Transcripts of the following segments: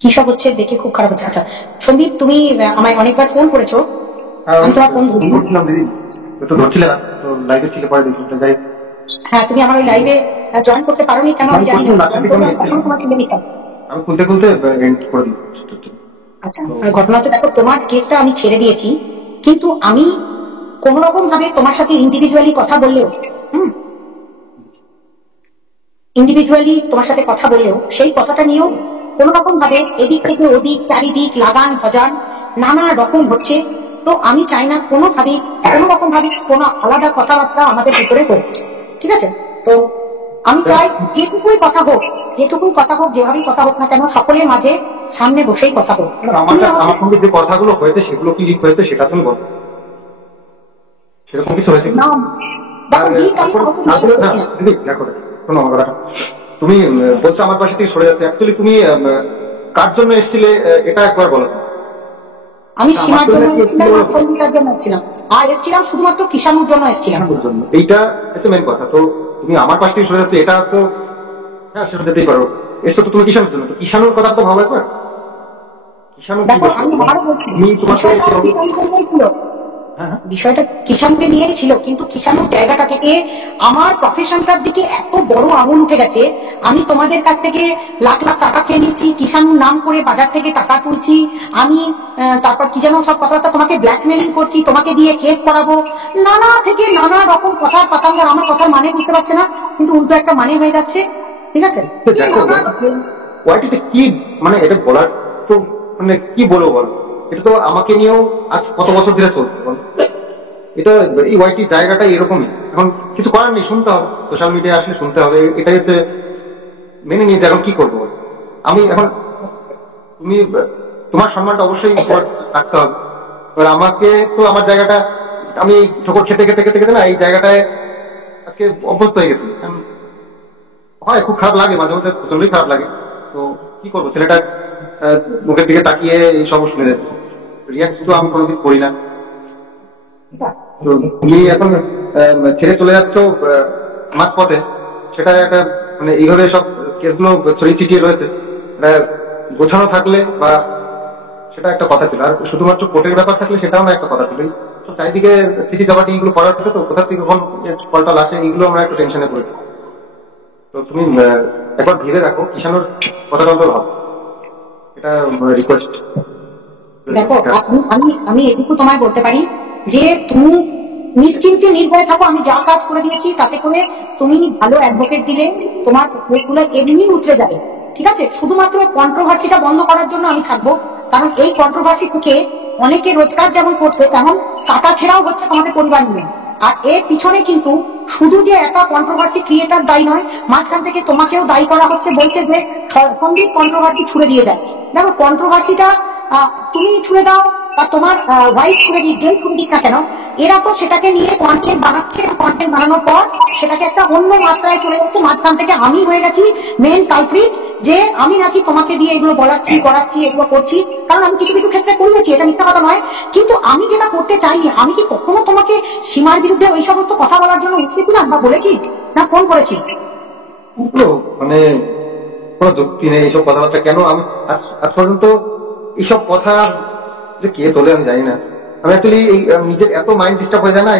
কি সব হচ্ছে দেখে খুব খারাপ হচ্ছে। আচ্ছা সন্দীপ, তুমি আমায় অনেকবার ফোন করেছো, আমি তোমার ফোন করছিলাম দিদি, তো ধরছিলে না, তো লাইভে ছিল পরে দেখলাম। যাই হ্যাঁ, তুমি আমার ওই লাইভে জয়েন করতে পারোনি কেন আমি জানি না, জয়েন করলে আমি তখন তোমাকে নিতাম। আমি খুলতে খুলতে এন্ড করে দিই। আচ্ছা, ঘটনা হচ্ছে দেখো, তোমার কেসটা আমি ছেড়ে দিয়েছি, কিন্তু আমি কোন রকম ভাবে তোমার সাথে ইন্ডিভিজুয়ালি কথা বললেও ইন্ডিভিজুয়ালি তোমার সাথে কথা বললেও সেই কথাটা নিয়েও কোন রকম ভাবে এদিক থেকে ওদিক চারিদিক লাগান ভজান নানা রকম হচ্ছে। তো আমি চাই না কোনো রকম ভাবে কোনো আলাদা কথাবার্তা আমাদের ভিতরে হোক, ঠিক আছে? তো আমি চাই যেটুকুই কথা হোক যেভাবেই কথা হোক না কেন, সকলের মাঝে সামনে বসেই কথা হোক। আমার সঙ্গে যে কথাগুলো হয়েছে সেগুলো কি লিক হয়েছে সেটা তুমি বলো, সেরকম কিছু হয়েছে না? দেখো শোনো আমার কথা, তুমি বলছো আমার পাশে থেকে সরে যাচ্ছে, অ্যাকচুয়ালি তুমি কার জন্য এসেছিলে এটা একবার বলো। আমি সীমার জন্য এসেছিলাম আর সঙ্গীতার জন্য এসেছিলাম, আর এসেছিলাম শুধুমাত্র কিষাণুর জন্য এসেছিলাম। এইটা হচ্ছে মেন কথা। তো তুমি আমার পাশ থেকে সরে যাচ্ছে, এটা তো হ্যাঁ সেটা যেতেই পারো, এসো তো তুমি কিষাণুর জন্য, তো কিষাণুর কথা তো ভাবো একবার। কিষাণু দেখো আমি আবারও বলছি, বিষয়টা কিষাণকে নিয়েই ছিল, কিন্তু কিষাণুর জায়গাটা থেকে আমার প্রফেশনটার দিকে এত বড় আঙুল উঠে গেছে। আমি তোমাদের কাছ থেকে লাখ লাখ টাকা খেয়ে নিচ্ছি, কিষাণুর নাম করে বাজার থেকে টাকা তুলছি আমি, তারপর কি যেন সব কথাবার্তা, তোমাকে ব্ল্যাকমেলিং করছি, তোমাকে দিয়ে কেস করাবো, নানা থেকে নানা রকম কথা পাতাঙ্গার। আমার কথার মানে বুঝতে পারছে না, কিন্তু উল্টো একটা মানে হয়ে যাচ্ছে, ঠিক আছে? ওয়াইটিতে কি মানে এটা বলার তো মানে কি বলবো বল, এটা তো আমাকে নিয়েও আজ কত বছর ধরে চলছে বল। এটা এই ওয়াইটি জায়গাটা এরকমই, এখন কিছু করার নেই, শুনতে হবে, সোশ্যাল মিডিয়া আসলে শুনতে হবে, এটাই হচ্ছে মেনে নিয়ে। এখন কি করবো আমি, এখন তুমি তোমার সম্মানটা অবশ্যই রাখতে হবে। এবার আমাকে তো আমার জায়গাটা আমি ঠোকর খেতে খেতে খেতে খেতে না এই জায়গাটায় আজকে অভ্যস্ত হয়ে গেছি। হয় খুব খারাপ লাগে, মাঝে মধ্যে প্রচন্ডই খারাপ লাগে। তো কি করবো, ছেলেটা মুখের দিকে তাকিয়ে এই সব শুনে যাচ্ছে, রিয়াক্ট তো আমি কোনোদিন করি না। তো তুমি এখন ছেড়ে চলে যাচ্ছ মাঝ পথে, সেটা একটা মানে এইভাবে সব কেসগুলো ছড়িয়ে ছিটিয়ে রয়েছে, গোছানো থাকলে বা সেটা একটা কথা ছিল, আর শুধুমাত্র কোর্টের ব্যাপার থাকলে সেটাও না একটা কথা ছিল। তো চারিদিকে চিঠি জবাটি এগুলো করার পরে তো কোথা থেকে কখন কলটা আসে এগুলো আমরা একটু টেনশনে পড়েছি। তো তুমি একবার ভেবে রাখো, কিষাণুর কথাটা অন্তত ভাবো, এটা রিকোয়েস্ট। দেখো আমি এটুকু তোমায় বলতে পারি যে তুমি নিশ্চিন্তে নির্ভয়ে থাকো, আমি যা কাজ করে দিয়েছি তাতে করে তুমি ভালো অ্যাডভোকেট দিলে তোমার কেসগুলো এমনি উতরে যাবে, ঠিক আছে? শুধুমাত্র কন্ট্রোভার্সিটা বন্ধ করার জন্য আমি থাকবো, কারণ এই কন্ট্রোভার্সি থেকে অনেকে রোজগার যেমন করছে তেমন কাটা ছেড়াও হচ্ছে তোমাদের পরিবার নিয়ে। আর এর পিছনে কিন্তু শুধু যে একা কন্ট্রোভার্সি ক্রিয়েটার দায়ী নয়, মাঝখান থেকে তোমাকেও দায়ী করা হচ্ছে, বলছে যে সন্দীপ কন্ট্রোভার্সি ছুড়ে দিয়ে যায়। দেখো কন্ট্রোভার্সিটা তুমি ছুড়ে দাও বা তোমার ওয়াইফ ছুড়ে দিক, যে ছুড়ে দিক না কেন, এরা তো সেটাকে নিয়ে কন্টেন্ট বানাচ্ছে, কন্টেন্ট বানানোর পর সেটাকে একটা অন্য মাত্রায় চলে যাচ্ছে। মাঝখান থেকে আমি হয়ে গেছি মেন কালপ্রিট, যে আমি নাকি তোমাকে দিয়ে এগুলো বলাচ্ছি করাচ্ছি এগুলো করছি, কারণ আমি কিছু কিছু ক্ষেত্রে করেছি, এটা মিথ্যা কথা নয়। কিন্তু আমি যেটা করতে চাইনি, আমি কি কখনো তোমাকে সীমার বিরুদ্ধে ওই সমস্ত কথা বলার জন্য উঠেছিলাম বা বলেছি না ফোন করেছি? মানে কোনো যুক্তি নেই এইসব কথাবার্তা, কেন আমি আজ পর্যন্ত এইসব কথা যে কে তোলে আমি জানি না। আমি অ্যাকচুয়ালি নিজের এত মাইন্ড ডিস্টার্ব হয়ে যায় না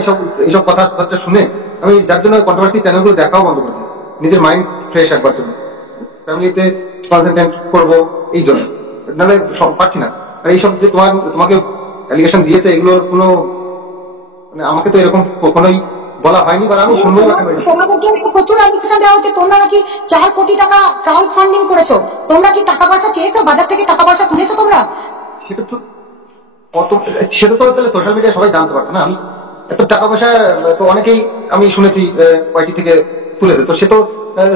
এইসব কথাবার্তা শুনে, আমি যার জন্য কন্ট্রোভার্সি চ্যানেলগুলো দেখাও বন্ধ করে দিই, নিজের মাইন্ড ফ্রেশ একবার জন্য, ফ্যামিলিতে কনসেন্ট্রেট করবো এই জন্য, নাহলে সব পাচ্ছি না। আর এইসব যে তোমাকে অ্যালিগেশন দিয়েছে এগুলোর কোনো মানে আমাকে তো এরকম কখনোই বলা হয়নি, বা আমি শুনবো। তোমাদেরকে প্রচুর অ্যালিগেশন দেওয়া হচ্ছে, তোমরা নাকি 4 কোটি টাকা ক্রাউড ফান্ডিং করেছো। তোমরা কি টাকা পয়সা চেয়েছো? বাজার থেকে টাকা পয়সা তুলেছো তোমরা? সেটা তো তাহলে সোশ্যাল মিডিয়ায় সবাই জানতে পারতো না। আমি এত টাকা পয়সা তো অনেকেই আমি শুনেছি ওয়াইটি থেকে তুলেছে, তো সে তো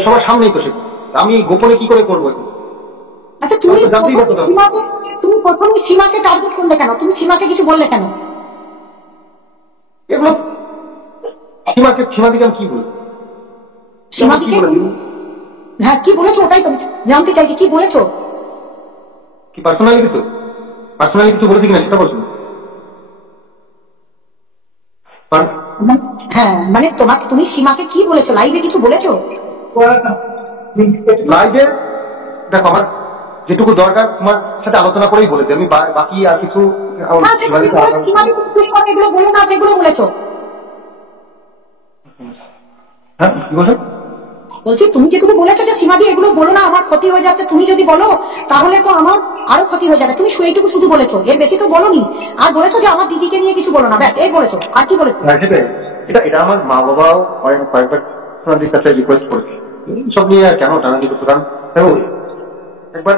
সবার সামনেই তো, সে আমি গোপনে কি করে করবো? আচ্ছা তুমি প্রথমে সীমাকে টার্গেট করলে কেন? তুমি সীমাকে কিছু বললে কেন? এগুলো সীমাদিকে আমি কি বলবো? সীমাদিকে হ্যাঁ কি বলেছো ওটাই তো জানতে চাইছি, কি বলেছো? কি পার্সোনালি কিছু বলেছি কিনা সেটা বলছো? হ্যাঁ মানে তুমি সীমাকে কি বলেছো? লাইভে কিছু বলেছো? লাইভে দেখো, আমার যেটুকু দরকার তোমার সাথে আলোচনা করেই বলেছি আমি, বাকি আর কিছু না সেগুলো বলেছো, সীমাদি তুমি কথা এগুলো বলো না, সেগুলো বলেছো। হ্যাঁ কি বলছো? বলছি তুমি যেটুকু বলেছো যে সীমাদি এগুলো বলো না, আমার ক্ষতি হয়ে যাচ্ছে, তুমি যদি বলো তাহলে তো আমার আরো ক্ষতি হয়ে যাবে। তুমি এইটুকু শুধু বলেছো, এর বেশি তো বলোনি। আর বলেছো যে আমার দিদিকে নিয়ে কিছু বলো না, ব্যাস এই বলেছো, আর কি বলেছো? হ্যাঁ সেটাই, এটা আমার মা বাবাও কয়েকবার তোমাদের কাছে রিকোয়েস্ট করেছে সব নিয়ে আর কেন টানাটি করছো, কারণ দেখো একবার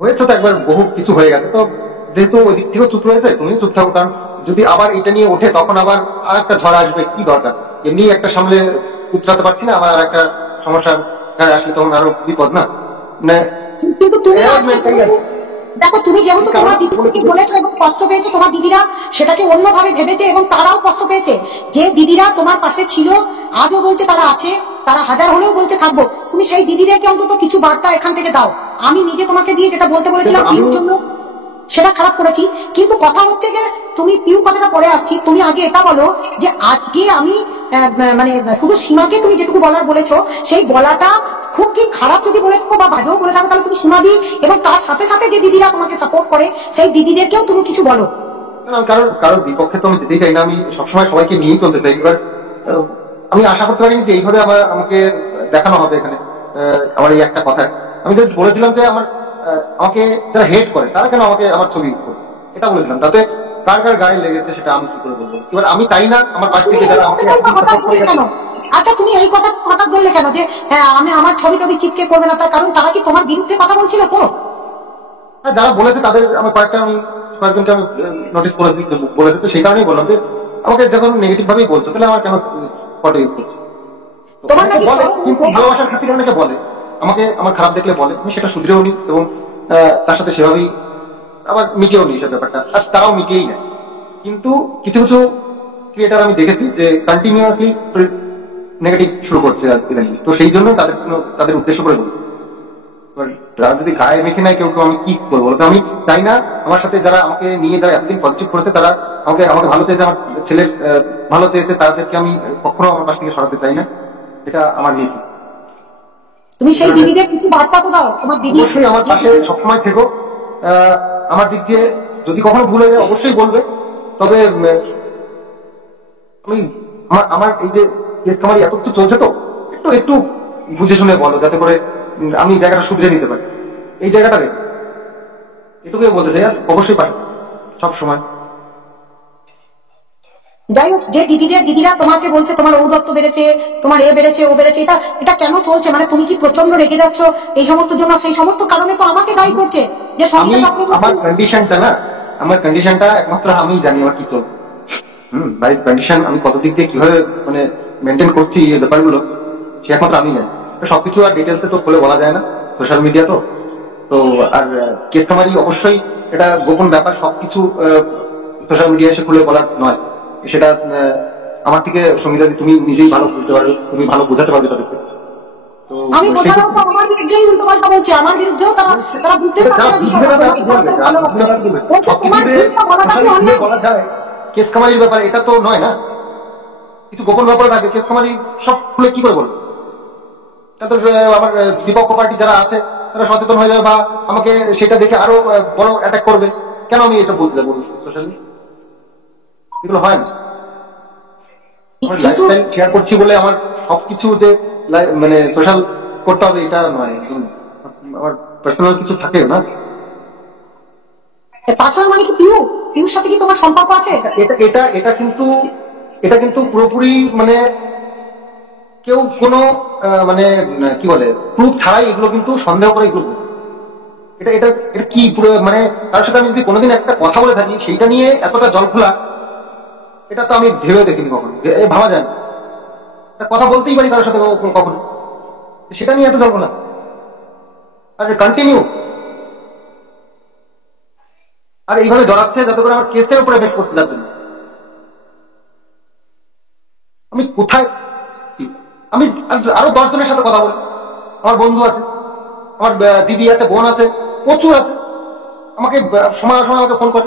হয়েছে তো, একবার বহু কিছু হয়ে গেছে তো, যেহেতু ওই দিক থেকেও চুপ রয়েছে, তুমি চুপ থাকো, কারণ যদি আবার এটা নিয়ে ওঠে তখন আবার আর একটা ঝড় আসবে, কি দরকার, এমনি একটা সামলে উতরাতে পারছি না, আবার আর একটা সমস্যার আসলে তখন আরো বিপদ না। মানে কিন্তু তুমি দেখো, তুমি যেহেতু তোমার দিদিকে বলেছো এবং কষ্ট পেয়েছো, তোমার দিদিরা সেটাকে অন্যভাবে ভেবেছে এবং তারাও কষ্ট পেয়েছে। যে দিদিরা তোমার পাশে ছিল, আজও বলছে তারা আছে, তারা হাজার হলেও বলছে থাকবো, তুমি সেই দিদিদেরকে অন্তত কিছু বার্তা এখান থেকে দাও। আমি নিজে তোমাকে দিয়ে যেটা বলতে বলেছিলাম পিউর জন্য, সেটা খারাপ করেছি। কিন্তু কথা হচ্ছে যে তুমি পিউ কথাটা পরে আসছি, তুমি আগে এটা বলো যে আজকে আমি মানে শুধু সীমাকে তুমি যেটুকু বলার বলেছো, সেই বলাটা খুব কি খারাপ যদি বলে থাকো বা বাজেও বলে থাকো, তাহলে তুমি সীমাদি এবং তার সাথে সাথে যে দিদিরা তোমাকে সাপোর্ট করে সেই দিদিদেরকেও তুমি কিছু বলো। কারোর বিপক্ষে তো আমি যেতেই চাই না, আমি সবসময় সবাইকে নিয়েই চলতে চাই। এবার আমি আশা করতে পারিনি যে এইভাবে আমাকে দেখানো হবে এখানে আমার এই একটা কথা। আমি জাস্ট বলেছিলাম যে আমাকে যারা হেট করে তারা কেন আমাকে আমার ছবি করে, এটা বলেছিলাম। তাতে কার কার গায়ে লেগেছে সেটা আমি কি করে বলবো। এবার আমি চাই না আমার পাশ থেকে যারা আমাকে আচ্ছা তুমি এই কথা হঠাৎ বললে কেন যে আমি আমার ছবি টবি চিপকে করবে না, তার কারণ তারা কি তোমার বিরুদ্ধে কথা বলছিল? তো যারা বলেছে তাদের আমার কয়েকজনকে আমি নোটিস করেছি বলেছে, তো সেই কারণেই বললাম যে আমাকে যখন নেগেটিভ ভাবেই বলছো তাহলে আমার কেন ফটো ইউজ করছে। বলে কিন্তু ভালোবাসার খাতিরে অনেকে বলে, আমাকে আমার খারাপ দেখলে বলে, আমি সেটা শুধরেও নি এবং তার সাথে সেভাবেই আবার মিটেও নি সে ব্যাপারটা, আর তারাও মিটিয়েই নেয়। কিন্তু কিছু কিছু ক্রিয়েটার আমি দেখেছি যে কন্টিনিউয়াসলি নেগেটিভ শুরু করছে ইদানিং, তো সেই জন্য তাদের উদ্দেশ্য করে বলছি। যারা যদি গায়ে মেখে নেয় কেউ, আমি কি করবো? আমি চাই না আমার সাথে যারা আমাকে নিয়ে যারা এতদিন পজিটিভ করেছে, তারা আমাকে ভালো চেয়েছে, আমার ছেলের ভালো চেয়েছে, তাদেরকে আমি কখনো আমার পাশ থেকে সরাতে চাই না, এটা আমার নীতি। তুমি সেই দিদিদের কিছু বার্তা তো দাও, তোমার দিদি অবশ্যই আমার পাশে সবসময় থেকো। আমার দিক দিয়ে যদি কখনো ভুল হয়ে যায় অবশ্যই বলবে, তবে আমি আমার এই যে আমার এত কিছু চলছে তো একটু একটু বুঝে শুনে বলো, যাতে করে আমি জায়গাটা শুধরে নিতে পারি। এই জায়গাটা রে এটুকুই বলতে চাই, আর অবশ্যই পারি সব সময়। যাই হোক, যে দিদিরা তোমাকে বলছে তোমার ঔদত্ত বেড়েছে, তোমার এ বেড়েছে ও বেড়েছে, এটা কেন চলছে? মানে তুমি কি প্রচন্ড রেগে যাচ্ছ এই সমস্ত জন্য? সেই সমস্ত কারণে তো আমাকে দায়ী করছে যে আমার কন্ডিশনটা একমাত্র আমি জানি আমার কি চলছে। বাই কন্ডিশন আমি কত দিক দিয়ে কিভাবে মানে মেনটেন করছি এই ব্যাপারগুলো, সে একমাত্র আমি জানি। সবকিছু আর ডিটেলসে তো খুলে বলা যায় না, সোশ্যাল মিডিয়া তো আর কেস সামারি অবশ্যই এটা গোপন ব্যাপার, সবকিছু সোশ্যাল মিডিয়া এসে খুলে বলার নয়। সেটা আমার থেকে সঙ্গীতা তুমি নিজেই ভালো বুঝতে পারবে, তুমি ভালো বোঝাতে পারবে তাদেরকে। আমি বোঝালাম তো আমার বিরুদ্ধেই উল্টো পাল্টা বলছে, আমার বিরুদ্ধেও তারা বুঝতে বলা যায় কেস কামারির ব্যাপার, এটা তো নয় না, কিছু গোপন ব্যাপার থাকে। কেস কামারি সব খুলে কি করে বলবো? আমার বিপক্ষ পার্টি যারা আছে তারা সচেতন হয়ে যাবে বা আমাকে সেটা দেখে আরো বড় অ্যাটাক করবে, কেন আমি এটা বলতে যাবো সোশ্যালি? এগুলো হয় না। আমার লাইফস্টাইল শেয়ার করছি বলে আমার সবকিছু যে মানে সোশ্যাল করতে হবে এটা নয়, আমার পার্সোনাল কিছু থাকে না। পার্সোনাল মানে কি পিউর সাথে কি তোমার সম্পর্ক আছে? এটা কিন্তু পুরোপুরি মানে কেউ কোনো মানে কি বলে প্রুফ ছাড়াই এগুলো কিন্তু সন্দেহ করে এগুলো। এটা এটা এটা কি পুরো মানে তার সাথে আমি যদি কোনোদিন একটা কথা বলে থাকি সেইটা নিয়ে এতটা জল খোলা, এটা তো আমি ভেবেও দেখিনি কখনো, ভাবা যায় না। কথা বলতেই পারি কারোর সাথে কখনো, সেটা নিয়ে এত জল খোলা আর কন্টিনিউ। আর এইভাবে জড়াচ্ছে যাতে করে আমার কেসের উপরে এফেক্ট করতে যাচ্ছে। আমি কোথায়, আমি আরো 10 জনের সাথে কথা বলি, আমার বন্ধু আছে, আমার দিদি আছে, বোন আছে, প্রচুর আছে, আমাকে সময় সময় আমাকে ফোন করে,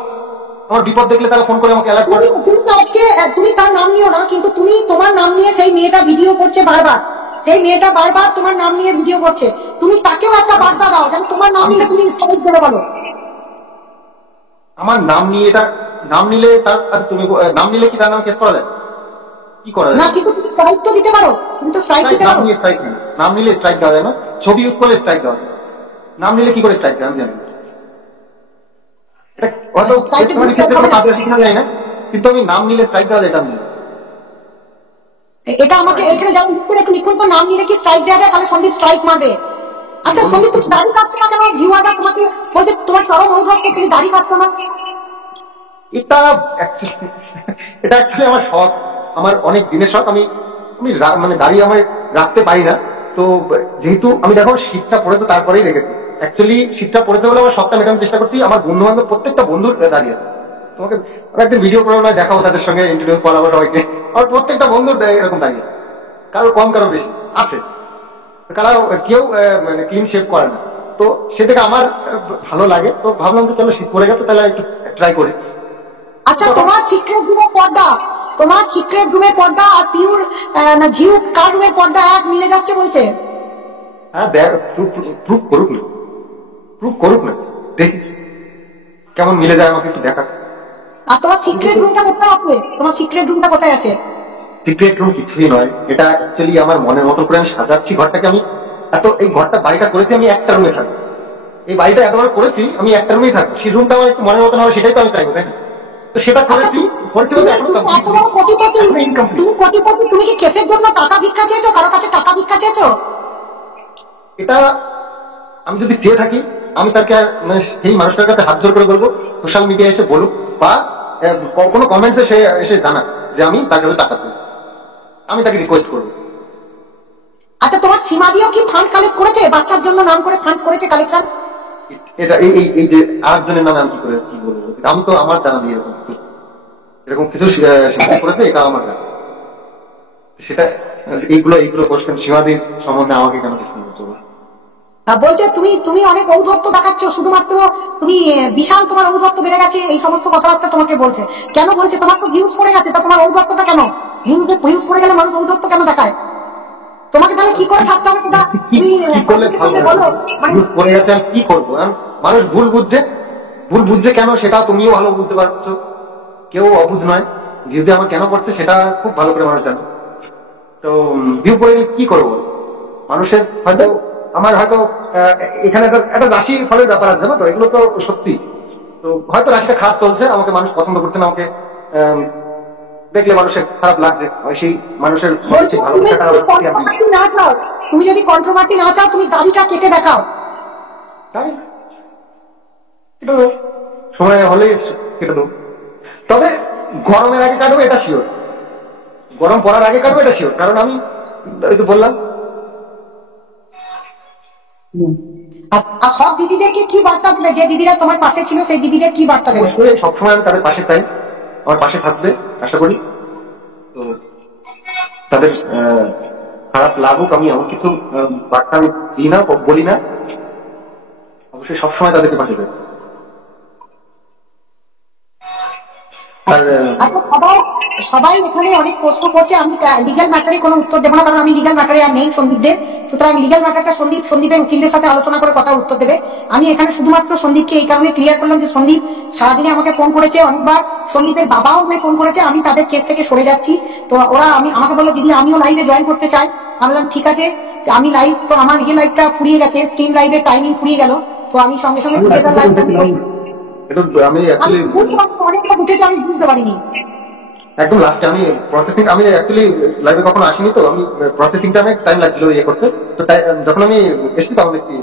আমার বিপদ দেখলে তারা ফোন করে আমাকে অ্যালার্ট করে। আজকে তুমি তার নাম নিও না, কিন্তু তুমি তোমার নাম নিয়ে সেই মেয়েটা ভিডিও করছে বারবার, সেই মেয়েটা বারবার তোমার নাম নিয়ে ভিডিও করছে, তুমি তাকেও একটা বার্তা দাও যেন তোমার নাম নিলে তুমি স্ট্রাইক দেবে বলো। আমার নাম নিয়ে এটা, নাম নিলে তার তুমি নাম নিলে কি তার নাম কেস করা যায়? কি করা যায় না, কিন্তু তুমি স্ট্রাইক তো দিতে পারো, কিন্তু স্ট্রাইক দিতে নাম পারো। নিয়ে স্ট্রাইক নেই, নাম নিলে স্ট্রাইক দেওয়া যায় না, ছবি ইউজ করলে স্ট্রাইক দেওয়া যায়, নাম নিলে কি করে স্ট্রাইক দেয় আমি জানি না। এটা হয়তো ক্ষেত্রে কাজে আসে কিনা জানি না, কিন্তু আমি নাম নিলে স্ট্রাইক দেওয়া যায় এটা আমি। এটা আমাকে এখানে যেমন একটু লিখুন তো, নাম নিলে কি স্ট্রাইক দেওয়া যায়, তাহলে সন্দীপ স্ট্রাইক মারবে। আচ্ছা সন্দীপ, তুমি দাড়ি কাটছো না কেন? ভিউয়াররা তোমাকে বলছে তোমার চরম ঔদ্ধত্য, তুমি দাড়ি কাটছো না। এটা এটা অ্যাকচুয়ালি আমার শখ, আমার অনেক দিনের শখ। আমি আমি মানে দাঁড়িয়ে আমার রাখতে পারি না। তো যেহেতু আমি দেখো শীতটা পড়েছে তারপরেই রেখেছি, অ্যাকচুয়ালি শীতটা পড়েছে বলে আমার শখটা মেটানোর চেষ্টা করছি। আমার বন্ধু বান্ধব প্রত্যেকটা বন্ধুর দাঁড়িয়ে আছে, তোমাকে একদিন ভিডিও করে নয় দেখাবো, তাদের সঙ্গে ইন্টারভিউ করাবো সবাইকে। আমার প্রত্যেকটা বন্ধুর এরকম দাঁড়িয়ে, কারো কম কারো বেশি আছে, কারো কেউ মানে ক্লিন শেভ করে না। তো সে থেকে আমার ভালো লাগে, তো ভাবলাম যে চলো শীত পড়ে গেছে তাহলে একটু ট্রাই করি। আচ্ছা তোমার সিক্রেট রুমের পর্দা, তোমার সিক্রেট রুমের পর্দা আর পিওর না ঝিউ কার রুমের পর্দা এক মিলে যাচ্ছে বলছে। হ্যাঁ দেখ, প্রুফ করুক না, প্রুফ করুক না, দেখি কেমন মিলে যায়, আমাকে একটু দেখা। আর তোমার সিক্রেট রুমটা কোথায় আছে? তোমার সিক্রেট রুমটা কোথায় আছে? সিক্রেট রুম কিছুই নয়, এটা অ্যাকচুয়ালি আমার মনের মতো করে আমি সাজাচ্ছি ঘরটাকে। আমি এই ঘরটা বাড়িটা করেছি আমি একটা রুমে থাকবো, এই বাড়িটা এতবার করেছি আমি একটা রুমেই থাকবো, সেই রুমটা আমার একটু মনের মতন হবে সেটাই তো আমি চাইবো, তাই না? তো সেটা করেছি, তুমি কি কেসের জন্য টাকা ভিক্ষা চেয়েছো, কারো কাছে টাকা ভিক্ষা চেয়েছো? এটা আমি যদি চেয়ে থাকি আমি তাকে মানে সেই মানুষটার কাছে হাত জোর করে বলবো সোশ্যাল মিডিয়ায় এসে বলুক, বা কোনো কমেন্টে সে এসে জানা যে আমি তার কাছে টাকা চাই, আমি তাকে রিকোয়েস্ট করবো। আচ্ছা তোমার সীমা দিয়েও কি ফান্ড কালেক্ট করেছে? বাচ্চার জন্য নাম করে ফান্ড করেছে কালেকশন? এটা এই যে আরেকজনের নামে আমি কি বলবো, আমি তো আমার জানা দিয়ে এরকম কিছু করেছে, এটা আমার জানা। সেটা এইগুলো কোশ্চেন সীমাদির সম্বন্ধে আমাকে কেন প্রশ্ন করছো? বলছে তুমি তুমি অনেক ঔদ্ধত্য দেখাচ্ছ, শুধুমাত্র তুমি বিশাল তোমার ঔদ্ধত্য বেড়ে গেছে, এই সমস্ত কথাবার্তা তোমাকে বলছে। কেন বলছে? তোমার তো ভিউজ পড়ে গেছে, তা তোমার ঔদ্ধত্যটা কেন? ভিউজ পড়ে গেলে মানুষ ঔদ্ধত্য কেন দেখায়? তোমাকে তাহলে কি করে থাকতে হবে সেটা তুমি বলো। পড়ে গেছে আমি কি করবো? মানুষ ভুল বুঝছে কেন সেটা তুমিও ভালো বুঝতে পারছো, কেউ অবুঝ নয়। যদি আমার কেন পড়ছে সেটা খুব ভালো করে মানুষ জানে। তো ভিউ পড়ে গেলে কি করবো? মানুষের হয়তো আমার হয়তো এখানে একটা রাশি ফলের ব্যাপার আছে না, তো এগুলো তো সত্যি। তো হয়তো রাশিটা খারাপ চলছে, আমাকে মানুষ পছন্দ করছে না, আমাকে দেখলে মানুষের খারাপ লাগছে, সেই মানুষের তুমি যদি কন্ট্রোভার্সি না চাও তুমি দাড়িটা কেটে দেখাও, তাই সময় হলে কেটে দেবো। তবে গরমের আগে কাটবো এটা শিওর, গরম পড়ার আগে কাটবো এটা শিওর, কারণ আমি এই তো বললাম। আর সব দিদিদেরকে কি বার্তা দেবে, যে দিদিরা তোমার পাশে ছিল সেই দিদিদের কি বার্তা দেবে? সবসময় আমি তাদের পাশে চাই, আমার পাশে থাকবে আশা করি। তো তাদের খারাপ লাগুক, আমি এমন কিছু বার্তা আমি দিই না, বলি না, অবশ্যই সবসময় তাদেরকে পাশে দেবে। সবাই এখানে অনেক প্রশ্ন করছে, আমি লিগাল ম্যাটারে কোনো উত্তর দেবো না, কারণ আমি লিগাল ম্যাটারে আর নেই সন্দীপদের। সুতরাং লিগাল ম্যাটারটা সন্দীপের উকিলদের সাথে আলোচনা করে কথা উত্তর দেবে। আমি এখানে শুধুমাত্র সন্দীপকে এই কারণে ক্লিয়ার করলাম যে সন্দীপ সারাদিনে আমাকে ফোন করেছে অনেকবার, সন্দীপের বাবাও আমাকে ফোন করেছে, আমি তাদের কেস থেকে সরে যাচ্ছি। তো ওরা আমাকে বললো দিদি আমিও লাইভে জয়েন করতে চাই। আমি বললাম ঠিক আছে, আমি লাইভ তো আমার লাইভটা ফুরিয়ে গেছে, স্ট্রিম লাইভের টাইমিং ফুরিয়ে গেল, তো আমি সঙ্গে সঙ্গে অনেকটা উঠেছে, আমি বুঝতে পারিনি একদম লাস্টে আমি প্রসেসিং, আমি অ্যাকচুয়ালি লাইভে কখনো আসিনি, তো আমি প্রসেসিংটা অনেক টাইম লাগছিল ইয়ে করতে। তো যখন আমি এসেছি তখন দেখছি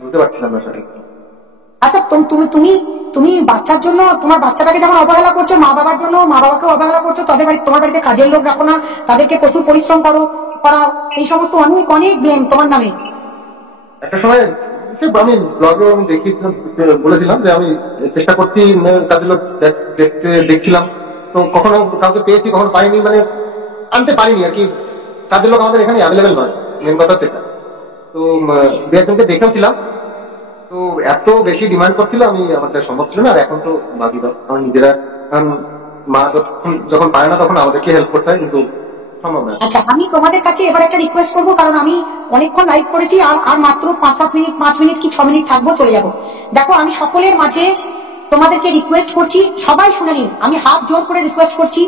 বুঝতে পারছিলাম না সেটা। আচ্ছা তুমি বাচ্চার জন্য তোমার বাচ্চাটাকে যেমন অবহেলা করছো, মা বাবার জন্য মা বাবাকে অবহেলা করছো, তোমার বাড়িতে কাজের লোক রাখো না, তাদেরকে প্রচুর পরিশ্রম করাও, এই সমস্ত অনেক অনেক ব্লেম তোমার নামে। একটা সময় আমি ব্লগে আমি বলেছিলাম যে আমি চেষ্টা করছি কাজের লোক দেখছিলাম, তো কখনো কাউকে পেয়েছি কখনো পাইনি, মানে আনতে পারিনি আর কি। কাজের লোক আমাদের এখানে অ্যাভেলেবেল নয়, মেন কথা সেটা। তো দু একজনকে দেখেওছিলাম, তো এত বেশি ডিমান্ড করছিল, আমি আমাদের সম্ভব ছিল না। আর এখন তো বাকি দাও, আমার নিজেরা, কারণ মা যখন পায় না তখন আমাদেরকে হেল্প করতে হয়, কিন্তু সম্ভব না। আচ্ছা, আমি তোমাদের কাছে এবার একটা রিকোয়েস্ট করবো, কারণ আমি অনেকক্ষণ লাইভ করেছি, আর আর মাত্র 5 মিনিট কি 6 মিনিট থাকবো, চলে যাব। দেখো, আমি সকলের মাঝে তোমাদেরকে রিকোয়েস্ট করছি, সবাই শুনে নিন, আমি হাত জোর করে রিকোয়েস্ট করছি,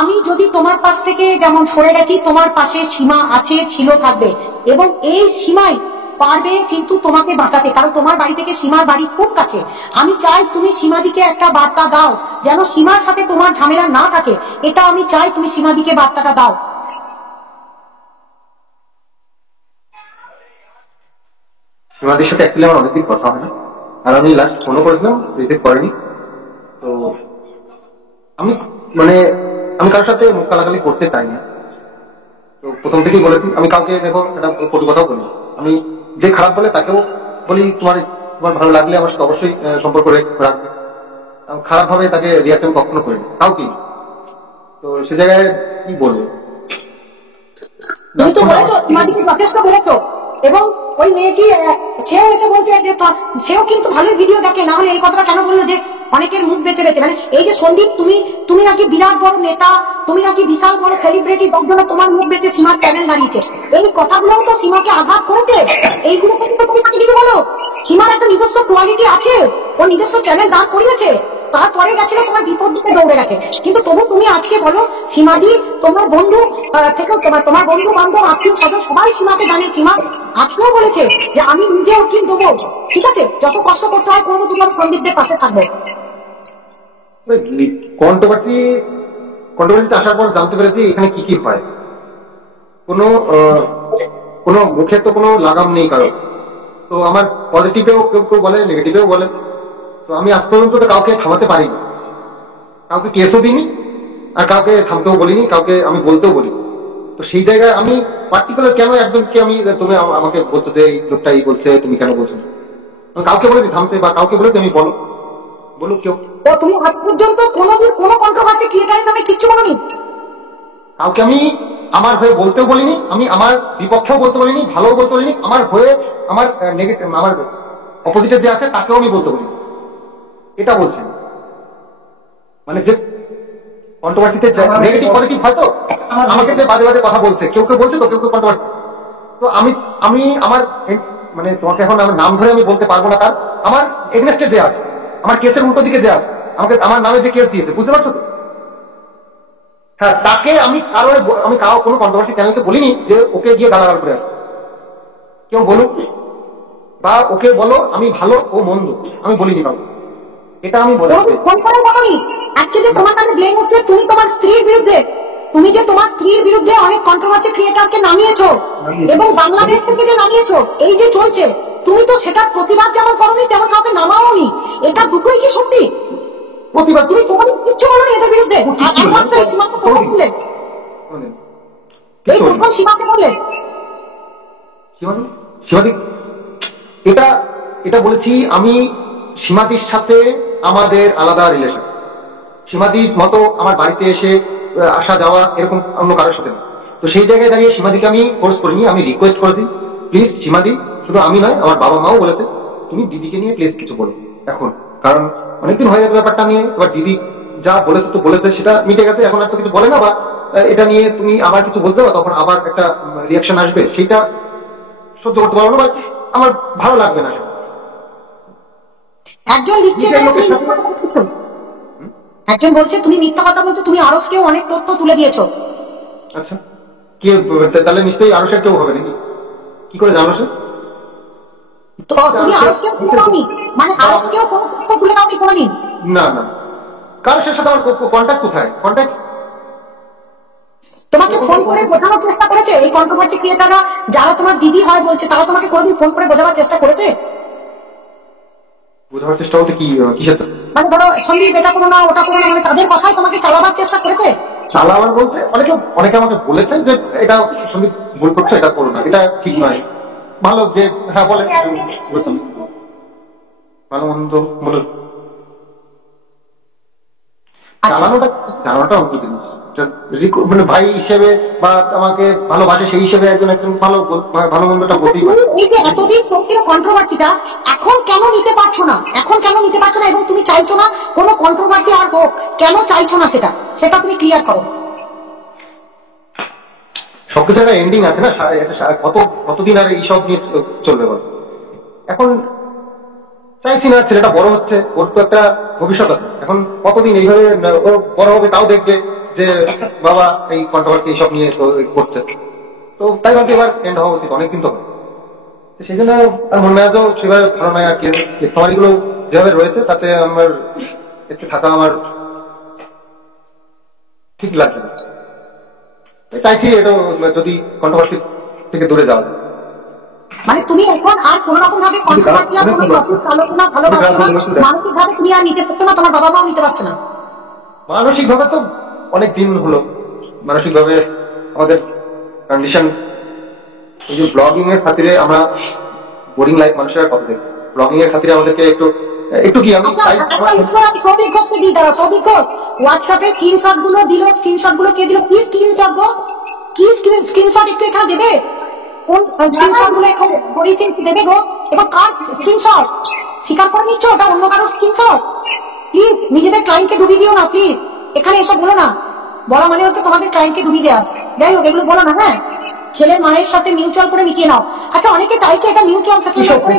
আমি যদি তোমার পাশ থেকে যেমন সরে গেছি, তোমার পাশে সীমা আছে, ছিল, থাকবে, এবং এই সীমাই পারবে কিন্তু তোমাকে বাঁচাতে, কারণ তোমার বাড়ি থেকে সীমার বাড়ি খুব কাছে। আমি চাই তুমি সীমাদিকে একটা বার্তা দাও, যেন সীমার সাথে তোমার ঝামেলা না থাকে, এটা আমি চাই, তুমি সীমাদিকে বার্তাটা দাও। সীমাদির সাথে অ্যাকচুয়ালি আমার অনেকদিন কথা হয় না, আর আমি লাস্ট ফোনও করেছিলাম, রিসিভ করেনি। তো আমি মানে আমি কারোর সাথে মুখ কালাকালি করতে চাই না। তো প্রথম থেকেই বলেছি, আমি কাউকে দেখো একটা কটু কথাও বলি, আমি যে খারাপ বলে তাকেও বলি তোমার তোমার ভালো লাগলে আমার সাথে অবশ্যই সম্পর্ক রাখবে, খারাপ ভাবে তাকে রিয়াকশন কখনো করিনি কাউকে। তো সে জায়গায় কি বলবো, তুমি তো বলেছো সীমাদিকে যথেষ্ট বলেছো, এবং ওই মেয়েটি সেও এসে বলছে যে সেও কিন্তু ভালোই ভিডিও দেখে, না হলে এই কথাটা কেন বললো যে অনেকের মুখ বেঁচে গেছে। মানে এই যে সন্দীপ, তুমি নাকি বিরাট বড় নেতা, তুমি নাকি বিশাল বড় সেলিব্রিটি, তার জন্য তোমার মুখ বেঁচে সীমার চ্যানেল দাঁড়িয়েছে, এই কথাগুলোও তো সীমাকে আঘাত করেছে। এইগুলো কিন্তু তুমি তাকে কিছু বলো। সীমার একটা নিজস্ব কোয়ালিটি আছে, ও নিজস্ব চ্যানেল দাঁড় করিয়েছে, তারপরে গেছিল তোমার বিপদ দিতে দৌড়ে গেছে। কিন্তু তবু তুমি আজকে বলো, সীমাদি তোমার বন্ধু থেকেও তোমার বন্ধু বান্ধব আত্মীয় স্বজন সবাই সীমাকে জানে। সীমা আজকেও বলেছে যে আমি নিজে উকিল দেবো, ঠিক আছে, যত কষ্ট করতে হয় করবো, তোমার সন্দীপদের পাশে থাকবো। কন্ট্রোভার্সিতে আসার পর জানতে পেরেছি এখানে কি কি হয়। কোনো কোনো মুখে তো কোনো লাগাম নেই কারো। তো আমার পজিটিভেও কেউ কেউ বলে, নেগেটিভেও বলে। তো আমি আজ পর্যন্ত তো কাউকে থামাতে পারিনি, কাউকে কেসও দিইনি, আর কাউকে থামতেও বলিনি, কাউকে আমি বলতেও বলি। তো সেই জায়গায় আমি পার্টিকুলার কেন একজনকে আমি তুমি আমাকে বলছো যে এই লোকটা এই বলছে, তুমি কেন বলছো না, কাউকে বলেছি থামতে, বা কাউকে বলেছি আমি বলো কেউ। ও তুমি আজ পর্যন্ত কোনোদিন কোনো কন্ট্রোভার্সি ক্রিয়েটারের নামে কিচ্ছু বলোনি? কাউকে আমি আমার হয়ে বলতেও বলিনি, আমি আমার বিপক্ষেও বলতে বলিনি, ভালোও বলতে বলিনি, আমার হয়ে আমার নেগেটিভ আমার অপোজিটে যে আছে তাকেও আমি বলতে বলিনি। এটা বলছি মানে যে কন্ট্রোভার্সিতে নেগেটিভ পজিটিভ হয়তো আমাকে যে বাজে বাজে কথা বলছে, কেউ কেউ বলছে, তো কেউ কেউ কন্ট্রোভার্সি। তো আমি আমার মানে তোমাকে এখন আমার নাম ধরে আমি বলতে পারবো না, তার আমার এগনেস্টে যে আছে, আমার কেসের উল্টো দিকে যে আছে, আমাকে আমার নামে যে কেস দিয়েছে, বুঝতে পারছো তো? হ্যাঁ, তাকে আমি কারো কোনো কন্ট্রোভার্সি চ্যানেলকে বলিনি যে ওকে গিয়ে গালাগাল করে আসবে। কেউ বলুক বা ওকে বলো আমি ভালো ও মন্দ, আমি বলিনি কাউকে, এটা আমি বলছি। ফোন করে বলোনি? আজকে যে তোমার নামে ব্লেম হচ্ছে, তুমি তোমার স্ত্রীর বিরুদ্ধে, তুমি যে তোমার স্ত্রীর বিরুদ্ধে অনেক কন্ট্রোভার্সি ক্রিয়েটারকে নামিয়েছো, এবং বাংলাদেশ থেকে যে নামিয়েছো, এই যে চলছে, তুমি তো সেটা প্রতিবাদ যেমন করোনি, তেমন কাউকে নামাওনি। এটা দুটোই কি সত্যি? প্রতিবাদ তুমি তোমাদের কিচ্ছু বলোনি এদের বিরুদ্ধে, একমাত্র সীমাকে প্রথম দিলেন, এই প্রথম সীমাকে বললেন। সীমাদি এটা বলেছি আমি, সীমাদির সাথে আমাদের আলাদা রিলেশন। সীমাদির মতো আমার বাড়িতে এসে আসা যাওয়া এরকম অন্য কারোর সাথে না। তো সেই জায়গায় দাঁড়িয়ে সীমাদিকে আমি ফোর্স করিনি, আমি রিকোয়েস্ট করেছি, প্লিজ সীমাদি, শুধু আমি নয় আমার বাবা মাও বলেছে তুমি দিদিকে নিয়ে প্লিজ কিছু বলো এখন, কারণ অনেকদিন হয়ে গেছে ব্যাপারটা নিয়ে। এবার দিদি যা বলেছে তো বলেছে, সেটা মিটে গেছে, এখন আর তো কিছু বলে না, বা এটা নিয়ে তুমি আবার কিছু বলতে পারো, তখন আবার একটা রিয়াকশন আসবে, সেটা সহ্য করতে পারবো না, বা আমার ভালো লাগবে না। একজন লিখছে একজন বলছে তুমি মিথ্যা কথা বলছো, তুমি আরসকেও অনেক তথ্য তুলে দিয়েছো। আচ্ছা, কে তাহলে নিশ্চয়ই আরসের কেউ হবে নাকি? কি করে জানো সে? তো তুমি আরসকেও তুলে দাওনি, মানে আরসকেও কোনো তথ্য তুলে দাওনি কোনোদিন? না না, কারসের সাথে আমার কন্ট্যাক্ট কোথায়? কন্ট্যাক্ট তোমাকে ফোন করে বোঝানোর চেষ্টা করেছে এই কন্ট্রোভার্সি ক্রিয়েটাররা, যারা তোমার দিদি হয় বলছে, তারা তোমাকে কোনোদিন ফোন করে বোঝাবার চেষ্টা করেছে? বোঝাবার চেষ্টা বলতে কি, কিসের? মানে ধরো সন্দীপ এটা করো না, ওটা করো না, মানে তাদের কথাই তোমাকে চালাবার চেষ্টা করেছে? চালাবার বলতে অনেকে আমাকে বলেছে যে এটা সন্দীপ ভুল করছো, এটা করো না, এটা ঠিক নয়, ভালো যে হ্যাঁ বলে ভালো মন্দ বলে জানানোটা অন্য জিনিস। মানে ভাই হিসেবে বা আমাকে ভালোবাসে সেই হিসেবে একজন ভালো মন্দটা বলতেই পারে। এই যে এতদিন চোখের কন্ট্রোভার্সিটা এখন কেন নিতে পারছো না, এবং তুমি চাইছো না কোনো কন্ট্রোভার্সি আর হোক, কেন চাইছো না সেটা তুমি ক্লিয়ার করো। সবকিছু একটা এন্ডিং আছে না, কতদিন আর এইসব নিয়ে চলবে বল। এখন চাইছি না, ছেলেটা বড় হচ্ছে, ওর তো একটা ভবিষ্যৎ আছে, এখন কতদিন এইভাবে ও বড় হবে তাও দেখবে যে বাবা এই কন্ট্রোভার্সি এইসব নিয়ে করছে, তো তাই ভাবছি এবার এন্ড হওয়া উচিত, অনেকদিন তো সেই জন্য আর মনে হয় তো সেভাবে ভালো নয় আর কি। সময়গুলো যেভাবে রয়েছে তাতে আমার একটু থাকা আমার ঠিক লাগছে না, চাইছি এটা যদি কন্ট্রোভার্সি থেকে দূরে যাওয়া যায়। মানে তুমি এখন আর কোন রকম ভাবে কন্ট্রোভার্সিয়াল কোনো টপিক আলোচনা ভালোবাসো না, মানসিক ভাবে তুমি আর নিতে পারছো না, তোমার বাবা মাও নিতে পারছে না। মানসিক ভাবে তো অনেক দিন হলো, মানসিক ভাবে আমাদের কন্ডিশন, এই যে ব্লগিং এর খাতিরে আমরা বোরিং লাইফ মানুষের কথা দেখি, ব্লগিং এর খাতিরে আমাদেরকে একটু একটু কি আমি সৌভিক ঘোষকে দিয়ে দাও, সৌভিক ঘোষ হোয়াটসঅ্যাপে স্ক্রিনশট গুলো দিল, স্ক্রিনশট গুলো কে দিল, কি স্ক্রিনশট গো, কি স্ক্রিনশট একটু এখানে দেবে, কোন স্ক্রিনশট গুলো এখানে করিয়েছে দেবে গো, এবং কার স্ক্রিনশট স্বীকার করে নিচ্ছ ওটা অন্য কারোর স্ক্রিনশট? প্লিজ নিজেদের ক্লায়েন্টকে ডুবিয়ে দিও না প্লিজ, এখানে এসব বলো না, বলা মানে হচ্ছে তোমাদের ক্লায়েন্টকে ডুবিয়ে দেওয়া। যাই হোক এগুলো বলো না, হ্যাঁ ছেলের মায়ের সাথে মিউচুয়াল করে মিটিয়ে নাও। আচ্ছা অনেকে চাইছে এটা মিউচুয়াল সেটেলমেন্ট করে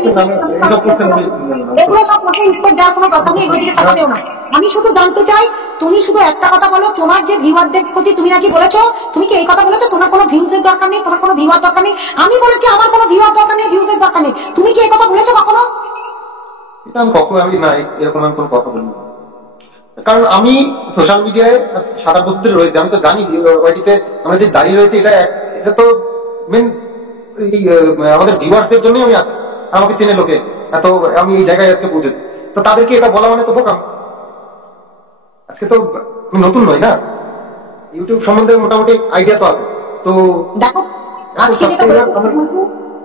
এগুলো সব মাথায় উত্তর দেওয়ার কোনো দরকার নেই, এগুলো দিকে তাকাতেও না। আমি শুধু জানতে চাই তুমি শুধু একটা কথা বলো, তোমার যে ভিউয়ারদের প্রতি তুমি নাকি বলেছো, তুমি কি এই কথা বলেছো তোমার কোনো ভিউজের দরকার নেই, তোমার কোনো ভিউয়ার দরকার নেই? আমি বলেছি আমার কোনো ভিউয়ার দরকার নেই, ভিউজের দরকার নেই, তুমি কি এই কথা বলেছো কখনো? আমি কখনো আমি না এরকম আমি কোনো কথা বলিনি, কারণ আমি সোশ্যাল মিডিয়ায় 7-8 বছর ধরে রয়েছে, আমি তো জানি ওইটিতে আমরা যে দাঁড়িয়ে রয়েছে এটা তো মেন আমাদের ভিউয়ার্সদের জন্যই আমি আছি, আমাকে চেনে লোকে এত, আমি এই জায়গায় আজকে পৌঁছেছি, তো তাদেরকে এটা বলা মানে তো বোকাম। আজকে তো আমি নতুন নই না, ইউটিউব সম্বন্ধে মোটামুটি আইডিয়া তো আছে, তো দেখো আজকে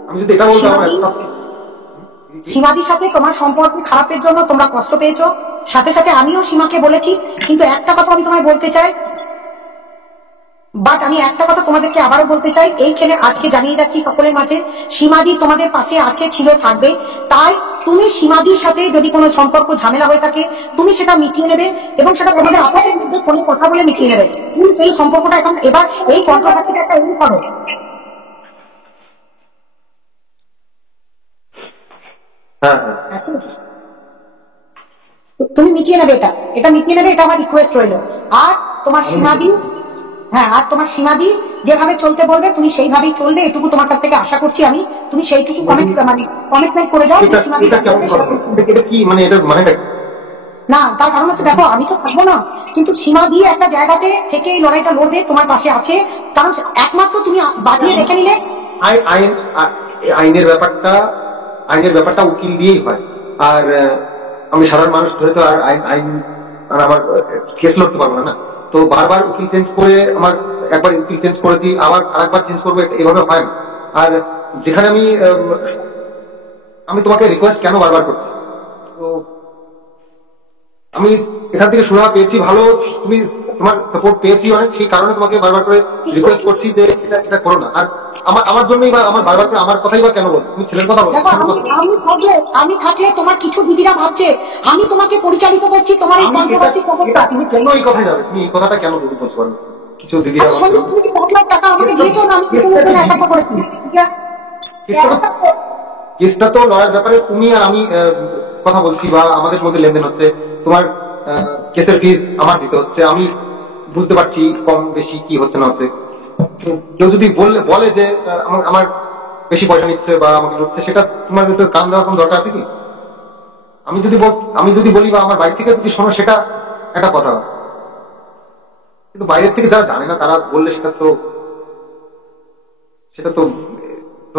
আমি যদি এটা বলতাম সীমাদির সাথে তোমার সম্পর্কে খারাপের জন্য তোমরা কষ্ট পেয়েছো, সাথে সাথে আমিও সীমাকে বলেছি, কিন্তু একটা কথা আমি তোমায় বলতে চাই, বাট আমি একটা কথা তোমাদেরকে আবারও বলতে চাই, এইখানে আজকে জানিয়ে যাচ্ছি সকলের মাঝে, সীমাদি তোমাদের পাশে আছে, ছিল, থাকবে। তাই তুমি সীমাদির সাথে যদি কোনো সম্পর্ক ঝামেলা হয়ে থাকে তুমি সেটা মিটিয়ে নেবে, এবং সেটা তোমাদের আপসের মধ্যে ফোনে কথা বলে মিটিয়ে নেবে। তুমি সেই সম্পর্কটা এখন এবার এই কন্ট্রোভার্সিটা একটা এন্ড করো। তুমি মিটিয়ে নেবে, এটা মিটিয়ে নেবে, এটা আমার রিকোয়েস্ট রইল। আর তোমার সীমাদি, হ্যাঁ আর তোমার সীমাদি যেভাবে চলতে বলবে তুমি সেইভাবেই চলবে, এটুকু তোমার কাছ থেকে আশা করছি আমি, তুমি সেইটুকু কমিটমেন্ট করে যাও। না তার কারণ হচ্ছে দেখো আমি তো থাকবো না, কিন্তু সীমাদি একটা জায়গাতে থেকে এই লড়াইটা লড়বে, তোমার পাশে আছে, কারণ একমাত্র তুমি বাজিয়ে দেখে নিলে আইনের ব্যাপারটা উকিল দিয়েই হয়, আর আমি সাধারণ মানুষ ধরে তো আর আইন আমার কেস লড়তে পারবো না, তো বারবার উকিল চেঞ্জ করে, আমার একবার উকিল চেঞ্জ করেছি আবার আরেকবার চেঞ্জ করবো, এভাবে হয় না। আর যেখানে আমি তোমাকে রিকোয়েস্ট কেন বারবার করছি, তো আমি এখান থেকে শোনা পেয়েছি ভালো, তুমি তোমার সাপোর্ট পেয়েছি অনেক, সেই কারণে তোমাকে বারবার করে রিকোয়েস্ট করছি যে এটা করো না। আর আমার জন্যই বা আমার বারবার করে আমার কথাই বা কেন বল, তুমি ছেলের কথা বল। আমি থাকলে তোমার কিছু দিদিরা ভাবছে আমি তোমাকে পরিচালিত করছি, তোমার এই কন্ট্রোভার্সি খবরটা তুমি কেন এই কথাই যাবে, তুমি এই কথাটা কেন বলতে পারো? কিছু দিদিরা তুমি কি 5 লাখ টাকা আমাকে দিয়েছো না, আমি কিছু একটা করেছি, কেসটা তো লড়ার ব্যাপারে তুমি আর আমি কথা বলছি, বা আমাদের মধ্যে লেনদেন হচ্ছে, তোমার কেসের ফিস আমার দিতে হচ্ছে, আমি বুঝতে পারছি কম বেশি কি হচ্ছে না হচ্ছে। কেউ যদি বলে যে আমার বেশি পয়সা নিচ্ছে বা আমাকে লুটছে, সেটা তোমার ভিতরে কান দেওয়ার কোনো দরকার আছে কি? আমি যদি বলি বা আমার বাড়ি থেকে যদি শোনো সেটা একটা কথা, কিন্তু বাইরের থেকে যারা জানে না তারা বললে সেটা তো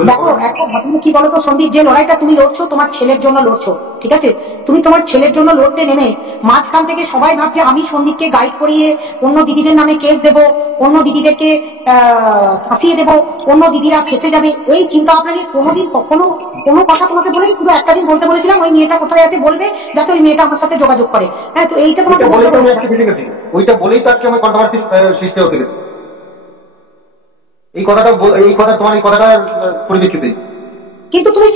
দেখো একটা ঘটনা কি বলতো সন্দীপ, যে লড়াইটা তুমি লড়ছো তোমার ছেলের জন্য লড়ছো, ঠিক আছে, তুমি তোমার ছেলের জন্য লড়তে নেমে মাঝখান থেকে সবাই ভাবছে আমি সন্দীপকে গাইড করিয়ে অন্য দিদিদের নামে কেস দেব, অন্য দিদিদেরকে ফাঁসিয়ে দেব, অন্য দিদিরা ফেসে যাবে, এই চিন্তা ভাবনা নিয়ে কোনোদিন কখনো কোনো কথা তোমাকে বলেছি? শুধু একটা দিন বলতে বলেছিলাম ওই মেয়েটা কোথায় আছে বলবে, যাতে ওই মেয়েটা আমার সাথে যোগাযোগ করে। হ্যাঁ, তো এইটা তোমাকে ওইটা বলেই তো আজকে আমার কন্ট্রোভার্সি সৃষ্টি হতে গেছে, এই কথা তোমার এই কথাটার পরিপ্রেক্ষিতে। কিন্তু তুমি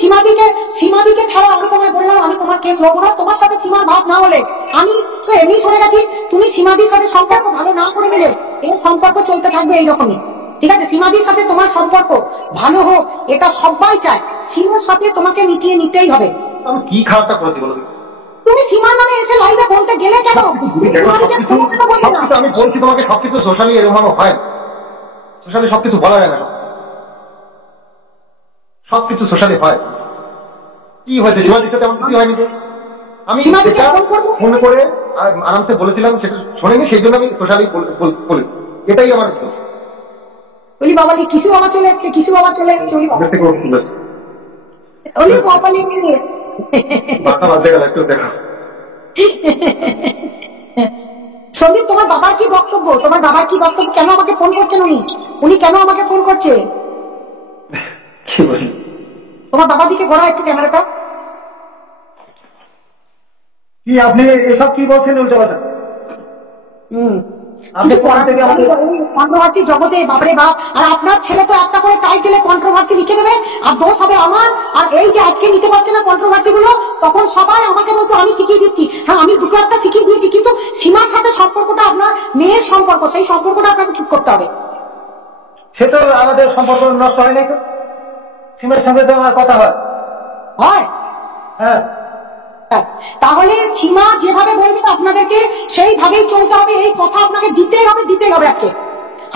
সীমাদিকে ছাড়া আমি তোমায় বললাম আমি তোমার কেস লড়বো না, তোমার সাথে সীমার ভাব না হলে আমি তো এমনি সরে গেছি, তুমি সীমাদির সাথে সম্পর্ক ভালো না করে নিলে এই সম্পর্ক চলতে থাকবে এইরকমই। ঠিক আছে? সীমাদির সাথে তোমার সম্পর্ক ভালো হোক, এটা সবাই চায়। সীমার সাথে তোমাকে মিটিয়ে নিতেই হবে। আমি কি খারাপটা করেছি বলো? তুমি সীমার নামে এসে লাইভে বলতে গেলে কেন? সবকিছু আমি বলছি তোমাকে, সবকিছু সোশ্যালি এরকম হয়, সোশ্যালি সবকিছু বলা যায় না, সবকিছু সোশ্যালি হয়। কি হয়েছে সীমাদির সাথে? আমার কিছু হয়নি। আমি ফোন করে আরামসে বলেছিলাম, সেটা শোনেনি, সেই জন্য আমি সোশ্যালি বলি। এটাই আমার বলি বাবালি কিশু বাবা চলে এসছে, কিশু বাবা চলে এসছে। ওলি বাবালি বাসা বাদ দেখা একটু দেখা। সন্দীপ, তোমার বাবার কি বক্তব্য? তোমার বাবার কি বক্তব্য? কেন আমাকে ফোন করছেন উনি? উনি কেন আমাকে ফোন করছে? তোমার বাবার দিকে ঘোরা একটু ক্যামেরাটা। কি আপনি এসব কি বলছেন উল্টোপাল্টা? কন্ট্রোভার্সি জগতে বাপরে বাপ। আর আপনার ছেলে তো একটা করে টাইটেলে কন্ট্রোভার্সি লিখে দেবে, আর দোষ হবে আমার। আর এই যে আজকে নিতে পারছে না কন্ট্রোভার্সি গুলো, তখন সবাই আমাকে বলছে আমি শিখিয়ে দিচ্ছি। হ্যাঁ, আমি দুটো একটা শিখিয়ে দিয়েছি, কিন্তু সীমার সাথে সম্পর্কটা আপনার মেয়ের সম্পর্ক, সেই সম্পর্কটা আপনাকে ঠিক করতে হবে। সে তো আমাদের সম্পর্ক নষ্ট হয় নাই তো, সীমার সঙ্গে তো আমার কথা হয়। হ্যাঁ, তাহলে সীমা যেভাবে বলবে আপনাদেরকে সেইভাবেই চলতে হবে। এই কথা আপনাকে দিতেই হবে আজকে।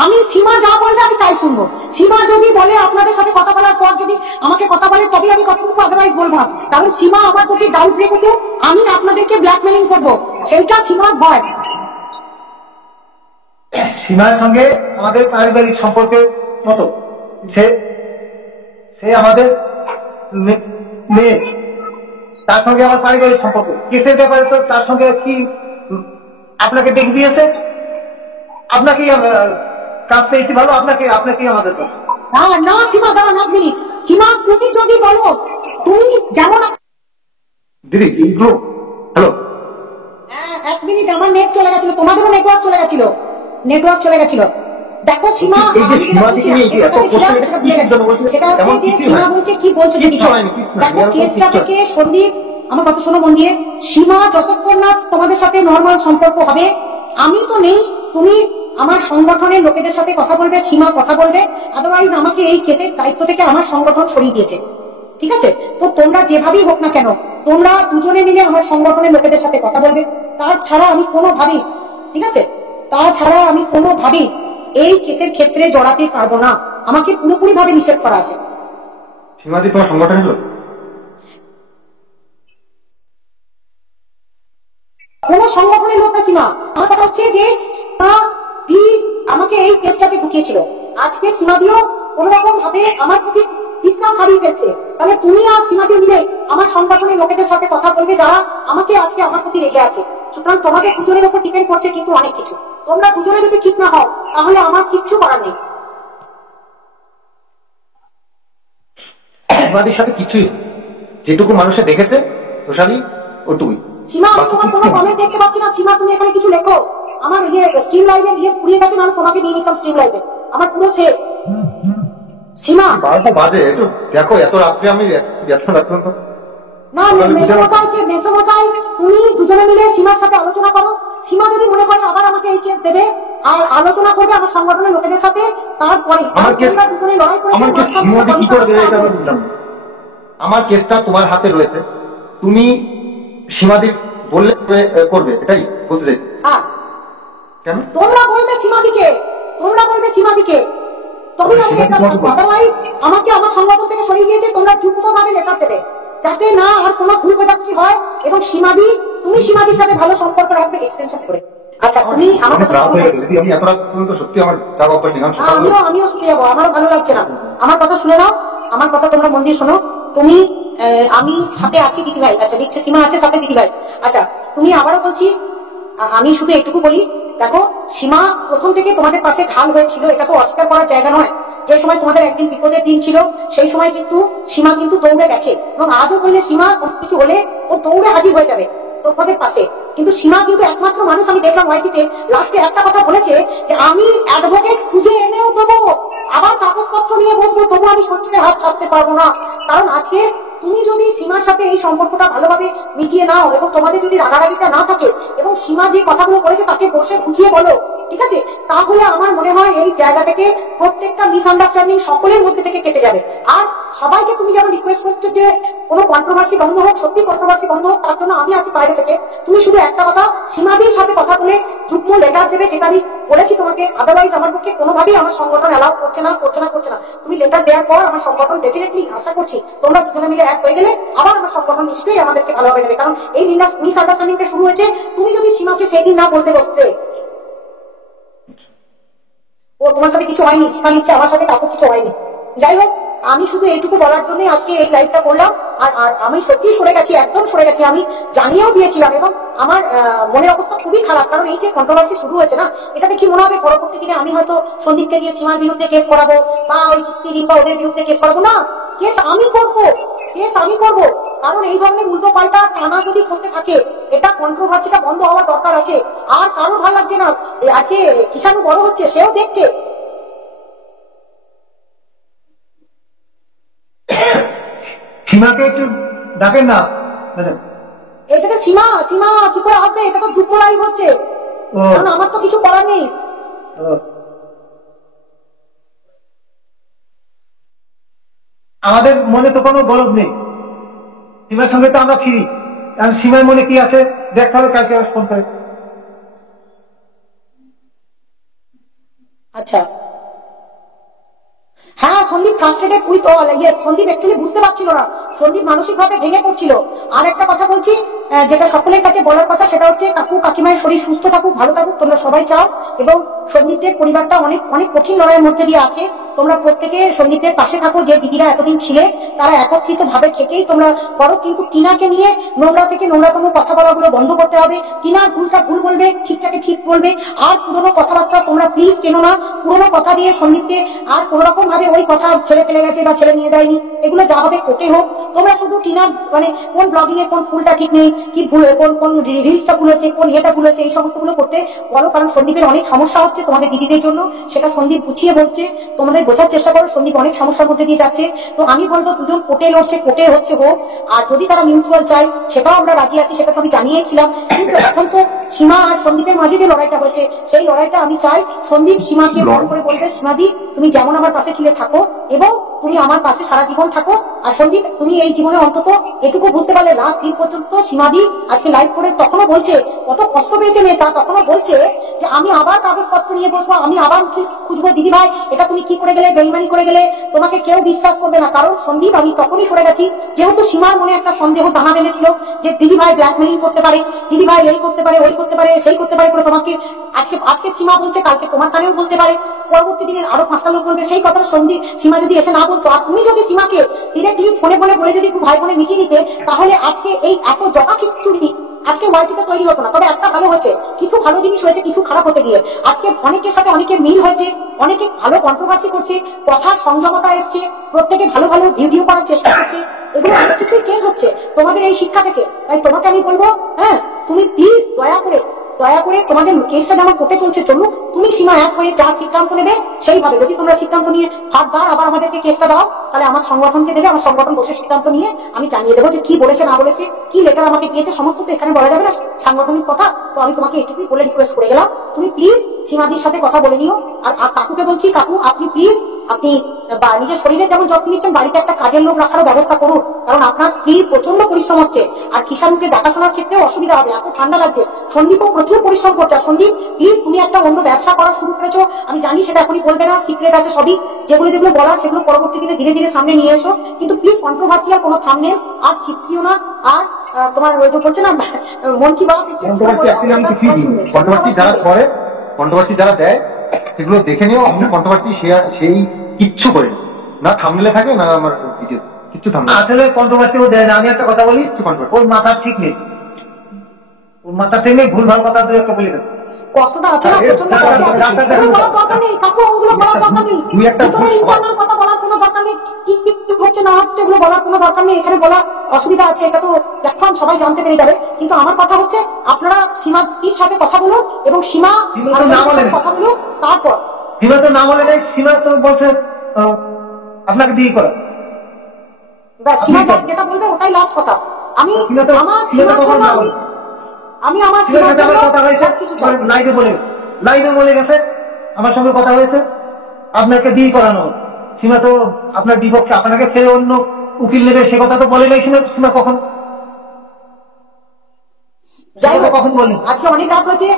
আমি সীমা যা বলবে আমি তাই শুনবো। সীমা যদি বলে আপনাদের সাথে কথা বলার পর যদি আমাকে কথা বলে তবে আমি কথা বলবো, আদারওয়াইজ বলবো না। কারণ সীমা আমার প্রতি ডাউট রেখেছে, আমি আপনাদেরকে ব্ল্যাকমেলিং করবো, সেইটা সীমার ভয়। সীমার সঙ্গে আমাদের পারিবারিক সম্পর্কের মতো, সে আমাদের মেয়ে, তার সঙ্গে আমার পারিবারিক সম্পর্ক। কেসের ব্যাপারে তো তার সঙ্গে কি আপনাকে দেখ দিয়েছে, আপনাকেই কাজ পেয়েছি ভালো, আপনাকেই আমাদের না সীমা, দাঁড়ান এক মিনিট। সীমা, তুমি যদি বলো, তুমি যেমন দিদি হ্যালো, হ্যাঁ এক মিনিট, আমার নেট চলে গেছিল, তোমাদেরও নেটওয়ার্ক চলে গেছিল। দেখো সীমা, সেটা হচ্ছে যে সীমা বলছে, কি বলছে যদি দেখো কেসটা থেকে সন্দীপ, আমার কথা শোনো মন দিয়ে। সীমা যতক্ষণ না তোমাদের সাথে নর্মাল সম্পর্ক হবে, আমি তো নেই, তুমি আমার সংগঠনের লোকেদের সাথে কথা বলবে, সীমা কথা বলবে। আদারওয়াইজ আমাকে এই কেসের দায়িত্ব থেকে আমার সংগঠন সরিয়ে দিয়েছে, ঠিক আছে? তো তোমরা যেভাবেই হোক না কেন, তোমরা দুজনে মিলে আমার সংগঠনের লোকেদের সাথে কথা বলবে। তাছাড়া আমি কোনোভাবেই, ঠিক আছে, তাছাড়া আমি কোনোভাবেই এই কেসের ক্ষেত্রে জড়াতে পারবো না। আমাকে পুরোপুরি ভাবে নিষেধ করা আছে। সীমাদি তোমার সংগঠনের লোক? কোন সংগঠনের লোক না সীমা। আমার কথা হচ্ছে যে সীমাদি আমাকে এই কেসটাকে ঢুকিয়েছিল। আজকে সীমাদিও কোন রকম ভাবে আমার প্রতি বিশ্বাস হারিয়ে ফেলছে। তাহলে তুমি আর সীমাদি মিলে আমার সংগঠনের লোকেদের সাথে কথা বলবে, যারা আমাকে আজকে আমার প্রতি রেগে আছে। সুতরাং তোমাদের দুজনের উপর ডিপেন্ড করছে কিন্তু অনেক কিছু। তোমরা দুজনে যদি ঠিক না হও, তাহলে আমার কিচ্ছু করার নেই। সীমাদির সাথে কিছুই, যেটুকু মানুষে দেখেছে সোশ্যালি ওটুকুই। সীমা, আমি তোমার কোনো কমেন্ট দেখতে পাচ্ছি না। সীমা, তুমি এখানে কিছু লেখো। আমার স্ট্রিম লাইভে পুড়িয়ে গেছে, না তোমাকে নিয়ে নিতাম স্ট্রিম লাইভে, আমার পুরো শেষ। সীমা, 12টা বাজে, একটু দেখো, এত রাত্রে আমি না মেসোমশাই, তুমি দুজনে মিলে সীমার সাথে আলোচনা করো। সীমা যদি মনে করে আবার আমাকে এই কেস দেবে, আর আলোচনা করবে আমার সংগঠনের লোকেদের সাথে, তারপরে দুজনে লড়াই করে আমার কেসটা তোমার হাতে রয়েছে, তুমি সীমাদি বললে করবে, এটাই বলতে চাই। হ্যাঁ, কেন তোমরা বলবে সীমাদিকে, তবে আমি এটা করবো। আদারওয়াইজ আমাকে আমার সংগঠন থেকে সরিয়ে দিয়েছে। তোমরা যুগ্ম ভাবে লেটার দেবে, যাতে না আর কোনো ভুল বোঝাবুঝি হয়। এবং তুমি সীমাদির সাথে ভালো সম্পর্ক রাখবে এক্সটেনশন করে। আচ্ছা, তুমি আমার কথা আমি এত রাত পর্যন্ত সত্যি আমার যাওয়া অভ্যাস নেই। আমিও শুনতে যাবো, আমারও ভালো লাগছে না। আমার কথা শুনে নাও, আমার কথা তোমরা মন দিয়ে শোনো। তুমি আমি সাথে আছি দিদি ভাই। আচ্ছা, নিচ্ছে সীমা আছে সাথে দিদি ভাই। আচ্ছা, তুমি আবারও বলছি, আমি শুধু এটুকু বলি, দেখো সীমা প্রথম থেকে তোমাদের পাশে ঢাল হয়েছিল, এটা তো অস্বীকার করার জায়গা নয়। যে সময় তোমাদের একদিন বিপদের দিন ছিল, সেই সময় কিন্তু সীমা কিন্তু দৌড়ে গেছে। এবং আজও বললে সীমা কিছু হলে ও দৌড়ে হাজির হয়ে যাবে তোমাদের পাশে। কিন্তু সীমা কিন্তু একমাত্র মানুষ, আমি দেখলাম ওয়াইটিতে লাস্টে একটা কথা বলেছে যে আমি অ্যাডভোকেট খুঁজে এনেও দেবো, আবার কাগজপত্র নিয়ে বসবো, তবু আমি সত্যিকার হাত ছাড়তে পারবো না। কারণ আজকে তুমি যদি সীমার সাথে এই সম্পর্কটা ভালোভাবে মিটিয়ে নাও, এবং তোমাদের যদি রাগারাগিটা না থাকে, এবং সীমা যে কথাগুলো বলেছে তাকে বসে বুঝিয়ে বলো, ঠিক আছে, তাহলে আমার মনে হয় এই জায়গা থেকে প্রত্যেকটা মিসআন্ডারস্ট্যান্ডিং সকলের মধ্যে থেকে কেটে যাবে। আর সবাইকে তুমি যেমন রিকোয়েস্ট করছো যে কোনো কন্ট্রোভার্সি বন্ধ হোক, সত্যি কন্ট্রোভার্সি বন্ধ হোক, তার জন্য আমি আছি বাইরে থেকে। তুমি শুধু একটা কথা, সীমাদির সাথে কথা বলে যুগ্ম লেটার দেবে, যেটা আমি বলেছি তোমাকে। আদারওয়াইজ আমার পক্ষে কোনোভাবেই আমার সংগঠন অ্যালাউ করছে না। তুমি লেটার দেওয়ার পর আমার সংগঠন ডেফিনেটলি আশা করছি তোমরা দুজনে মিলে এক হয়ে গেলে আবার আমার সংগঠন নিশ্চয়ই আমাদেরকে ভালোভাবে নেবে। কারণ এই মিসআন্ডারস্ট্যান্ডিংটা শুরু হয়েছে তুমি যদি সীমাকে সেই দিন না বলতে বসতে। ও তোমার সাথে কিছু হয়নি, সীমা নিচ্ছে আমার সাথে কাকু কিছু হয়নি। যাই হোক, আমি শুধু এইটুকু বলার জন্য আজকে এই লাইভটা করলাম। আর আমি সত্যি সরে গেছি, একদম সরে গেছি। আমি জানিয়েও দিয়েছিলাম এবং আমার মনের অবস্থা খুবই খারাপ। কারণ এই যে কন্ট্রোভার্সি শুরু হয়েছে না, এটা দেখি মনে হবে পরবর্তী দিনে আমি হয়তো সন্দীপকে দিয়ে সীমার বিরুদ্ধে কেস করাবো বা ওই কীর্তি বা ওদের বিরুদ্ধে কেস করাবো। না, কেস আমি করবো, কেস আমি করবো। কারণ এই ধরনের উল্টো পাল্টা টানা যদি চলতে থাকে, এটা কন্ট্রোভার্সিটা বন্ধ হওয়ার দরকার আছে। আর কারো ভালো লাগছে না। আজকে কিষাণু বড় হচ্ছে, সেও দেখছে। সীমাকে একটু ডাকেন না ম্যাডাম। এটাতে সীমা সীমা কি করে আসবে? এটা তো যুগ্ম লাইভ হচ্ছে, কারণ আমার তো কিছু করার নেই। আমাদের মনে তো কোনো গরজ নেই, সীমার সঙ্গে তো আমরা ফিরি। কারণ সীমার মনে কি আছে দেখতে হবে কালকে ফোন করে। আচ্ছা, হ্যাঁ, Sandeep frustrated with all. Yes, Sandeep actually বুঝতে পারছিল না, সন্দীপ মানসিক ভাবে ভেঙে পড়ছিল। আর একটা কথা বলছি, যেটা সকলের কাছে বলার কথা, সেটা হচ্ছে কাকু কাকিমায়ের শরীর সুস্থ থাকুক, ভালো থাকুক, তোমরা সবাই চাও। এবং সন্দীপদের পরিবারটা অনেক অনেক কঠিন লড়াইয়ের মধ্যে দিয়ে আছে। তোমরা প্রত্যেকে সন্দীপদের পাশে থাকো। যে দিদিরা এতদিন ছিলে তারা একত্রিত ভাবে থেকেই তোমরা করো। কিন্তু টিনাকে নিয়ে নোংরা থেকে নোংরাতম কথা বলাগুলো বন্ধ করতে হবে। টিনার ভুলটা ভুল বলবে, ঠিকটাকে ঠিক বলবে। আর পুরোনো কথাবার্তা তোমরা প্লিজ কেনো না। পুরোনো কথা দিয়ে সন্দীপকে আর কোন রকম ভাবে ওই কথা ছেলে ফেলে গেছে বা ছেলে নিয়ে যায়নি, এগুলো যা হবে কোর্টে হোক। তোমরা শুধু টিনার মানে কোন ব্লগিং এ কোন ফুলটা ঠিক নেই, কি ভুল, কোন রিলসটা ভুল হয়েছে, কোন ইয়েটা ভুল হয়েছে, এই সমস্ত গুলো করতে বলো। কারণ সন্দীপের অনেক সমস্যা হচ্ছে তোমাদের দিদিদের জন্য, সেটা সন্দীপ গুছিয়ে বলছে। তোমাদের বোঝার চেষ্টা করো, সন্দীপ অনেক সমস্যার মধ্যে দিয়ে যাচ্ছে। তো আমি বলবো দুজন কোর্টে লড়ছে, কোর্টে হচ্ছে হোক। আর যদি তারা মিউচুয়াল চায় সেটাও আমরা রাজি আছি, সেটা তো আমি জানিয়েছিলাম। কিন্তু এখন তো সীমা আর সন্দীপের মাঝে যে লড়াইটা হয়েছে, সেই লড়াইটা আমি চাই সন্দীপ সীমাকে ফোন করে বলবে, সীমাদি তুমি যেমন আমার পাশে ছিলে থাকো এবং তুমি আমার পাশে সারা জীবন থাকো। আর সন্দীপ তুমি এই জীবনে অন্তত এটুকু বুঝতে পারলে, লাস্ট দিন পর্যন্ত সীমাদি আজকে লাইভ করে তখনও বলছে কত কষ্ট পেয়েছে মেয়েটা, তখনও বলছে যে আমি আবার কাগজপত্র নিয়ে বসবো, আমি আবার খুঁজবো দিদি ভাই এটা তুমি কি করে গেলে, বেইমানি করে গেলে, তোমাকে কেউ বিশ্বাস করবে না। কারণ সন্দীপ আমি তখনই সরে গেছি যেহেতু সীমার মনে একটা সন্দেহ দানা বেঁধেছিল যে দিদি ভাই ব্ল্যাকমেইলিং করতে পারে, দিদি ভাই এই করতে পারে, ওই করতে পারে, সেই করতে পারে করে তোমাকে। আজকে সীমা বলছে, কালকে তোমার কানেও বলতে পারে, পরবর্তী দিনে আরো 5টা লোক বলবে। সেই কথা সন্দীপ সীমা যদি এসে না বলতো, আর তুমি যদি সীমাকে ডিরেক্টলি ফোনে বলে যদি একটু ভাই বোনে মিটিয়ে নিতে, তাহলে আজকে এই এত জটা খিচুড়ি আজকে ওয়াইটিতে তৈরি হতো না। তবে একটা ভালো হয়েছে, কিছু ভালো জিনিস হয়েছে কিছু খারাপ হতে গিয়ে। আজকে অনেকের সাথে অনেকের মিল হয়েছে, অনেকে ভালো কন্ট্রোভার্সি করছে, কথার সংযমতা এসছে, প্রত্যেকে ভালো ভালো ভিডিও করার চেষ্টা করছে। এগুলো অনেক কিছুই চেঞ্জ হচ্ছে তোমাদের এই শিক্ষা থেকে। তাই তোমাকে আমি বলবো, হ্যাঁ তুমি প্লিজ দয়া করে তোমাদের কেসটা যেমন কোর্টে চলছে চলুক, তুমি সীমা এক হয়ে যা সিদ্ধান্ত নেবে সেইভাবে। যদি তোমরা সিদ্ধান্ত নিয়ে ফার্দার আবার আমাদেরকে কেসটা দাও, তাহলে আমার সংগঠনকে দেবে, আমার সংগঠন বসে সিদ্ধান্ত নিয়ে আমি জানিয়ে দেবো যে কি বলেছে না বলেছে, কি লেটার আমাকে দিয়েছে, সমস্ত তো এখানে বলা যাবে না, সাংগঠনিক কথা। তো আমি তোমাকে এটুকুই বলে রিকোয়েস্ট করে গেলাম, তুমি প্লিজ সীমাদির সাথে কথা বলে নিও। আর কাকুকে বলছি, কাকু আপনি প্লিজ আপনি নিজের শরীরে যেমন যত্ন নিচ্ছেন, বাড়িতে একটা কাজের লোক রাখারও ব্যবস্থা করুন। কারণ আপনার স্ত্রীর প্রচন্ড পরিশ্রম হচ্ছে, আর কিষাণকে দেখাশোনার ক্ষেত্রেও অসুবিধা হবে, এত ঠান্ডা লাগছে। সন্দীপও প্রচুর পরিশ্রম করছে। আর সন্দীপ প্লিজ তুমি একটা অন্য ব্যবসা করা শুরু করেছো, আমি জানি সেটা এখনই বলবে না, সিক্রেট আছে সবই। যেগুলো বলার সেগুলো পরবর্তী দিনে ধীরে ধীরে সামনে নিয়ে এসো। কিন্তু প্লিজ কন্ট্রোভার্সিয়াল কোনো থাম্বনেল আর চিপকিও না। আর তোমার ওই যে বলছে না মন কি বাত, কন্ট্রোভার্সি যারা দেয় সেগুলো দেখে নিও। আপনি কন্ট্রোভার্সি সেই কিচ্ছু করে না, থাম্বনেলে থাকে না আমার ভিডিও কিচ্ছু থাম্বনেল। আসলে কন্ট্রোভার্সি ও দেয় না। আমি একটা কথা বলি, ওর মাথা ঠিক নেই, ওর মাথা ঠিক নেই, ভুল ভাল কথা তুই একটা বলে দেবে। কষ্টটা আছে না, প্রচন্ড কষ্ট আছে, বলার দরকার নেই কাকু, ওগুলো বলার দরকার নেই। ভিতরে ইন্টারনাল কথা বলার কোনো দরকার নেই, কি হচ্ছে না হচ্ছে ওগুলো বলার কোনো দরকার নেই। এখানে বলা অসুবিধা আছে, এটা তো প্ল্যাটফর্ম, সবাই জানতে পেরে যাবে। কিন্তু আমার কথা হচ্ছে আপনারা সীমার সাথে কথা বলুন এবং সীমা কথা বলুন। তারপর সীমা তো না বলে নাই, সীমা তো বলছে আপনাকে দিয়ে করা। সীমা যেটা বলবে ওটাই লাস্ট কথা। আমি আমার সীমার জন্য আমি আমার সীমার জন্য সবকিছু চাই। লাইভে বলে লাইনে বলে গেছে আমার সঙ্গে কথা হয়েছে আপনাকে দিয়ে করানো। সীমা তো আপনার বিপক্ষে, আপনাকে ছেড়ে অন্য উকিল নেবে সে কথা তো বলে নাই সীমা কখন। যাই হোক, কখন বলেন? আজকে অনেক রাত হয়েছে,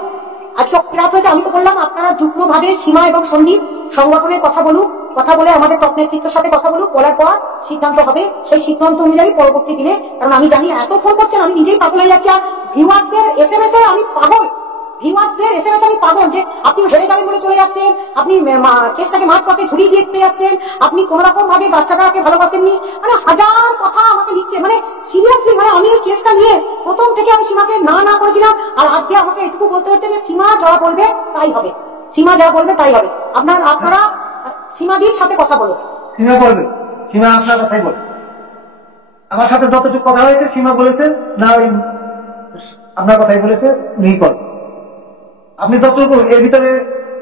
আমি তো বললাম আপনারা যুগ্ম ভাবে সীমা এবং সন্দীপ সংগঠনের কথা বলুক, কথা বলে আমাদের টপ নেতৃত্বের সাথে কথা বলুক, বলার পর সিদ্ধান্ত হবে। সেই সিদ্ধান্ত অনুযায়ী পরবর্তী দিনে, কারণ আমি জানি এত ফোন করছেন আমি নিজেই পাগল হয়ে যাচ্ছি। আর ভিউয়ার্সদের এসএমএস এ আমি পাগল, যে আপনি হেরে যাবেন বলে চলে যাচ্ছেন, আপনি কেসটাকে মাঝ পথে ঝুড়িয়ে দিয়ে যাচ্ছেন, আপনি কোন রকম ভাবে বাচ্চাটাকে ভালোবাসেননি, মানে হাজার কথা আমাকে লিখছে। মানে সিরিয়াসলি, মানে আমি এই কেসটা নিয়ে প্রথম থেকে আমি সীমাকে না করেছিলাম, আর আজকে আমাকে এটুকু বলতে হচ্ছে যে সীমা যা বলবে তাই হবে, আপনারা সীমাদির সাথে কথা বলুন। সীমা বলবে, সীমা আপনার কথাই বলবে। আমার সাথে যতটুকু কথা হয়েছে সীমা বলেছে না, ওই আপনার কথাই বলেছে নেই কর। আপনি যতটুকু এর ভিতরে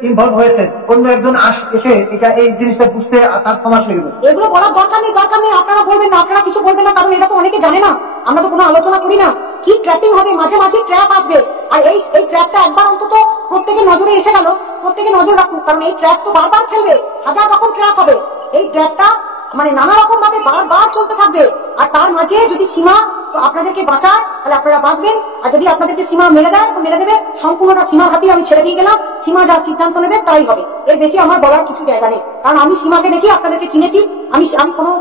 ইনভলভ হয়েছেন, অন্য একজন এসে এটা এই জিনিসটা বুঝতে তার সমাজ লেগে যাবে। এগুলো বলার দরকার নেই, আপনারা বলবেন না, আপনারা কিছু বলবেন না, কারণ এটা তো অনেকে জানে না, আমরা তো কোনো আলোচনা করি না। কি ট্র্যাপিং হবে, মাঝে মাঝে ট্র্যাপ আসবে, আর এই ট্র্যাপটা একবার অন্তত প্রত্যেকের নজরে এসে গেল, প্রত্যেকে নজর রাখুক, কারণ এই ট্র্যাপ তো বারবার ফেলবে, হাজার রকম ট্র্যাপ হবে। এই ট্র্যাপটা মানে নানা রকম ভাবে বারবার চলতে থাকবে, আর তার মাঝে যদি সীমা তো আপনাদেরকে বাঁচায় তাহলে আপনারা বাঁচবেন, আর যদি আপনাদেরকে সীমা মেরে দেয় তো মেরে দেবে। সম্পূর্ণটা সীমার হাতেই আমি ছেড়ে দিয়ে গেলাম, সীমা যা সিদ্ধান্ত নেবে তাই হবে, এর বেশি আমার বলার কিছু জায়গা নেই। কারণ আমি সীমাকে দেখি আপনাদেরকে চিনেছি, আমি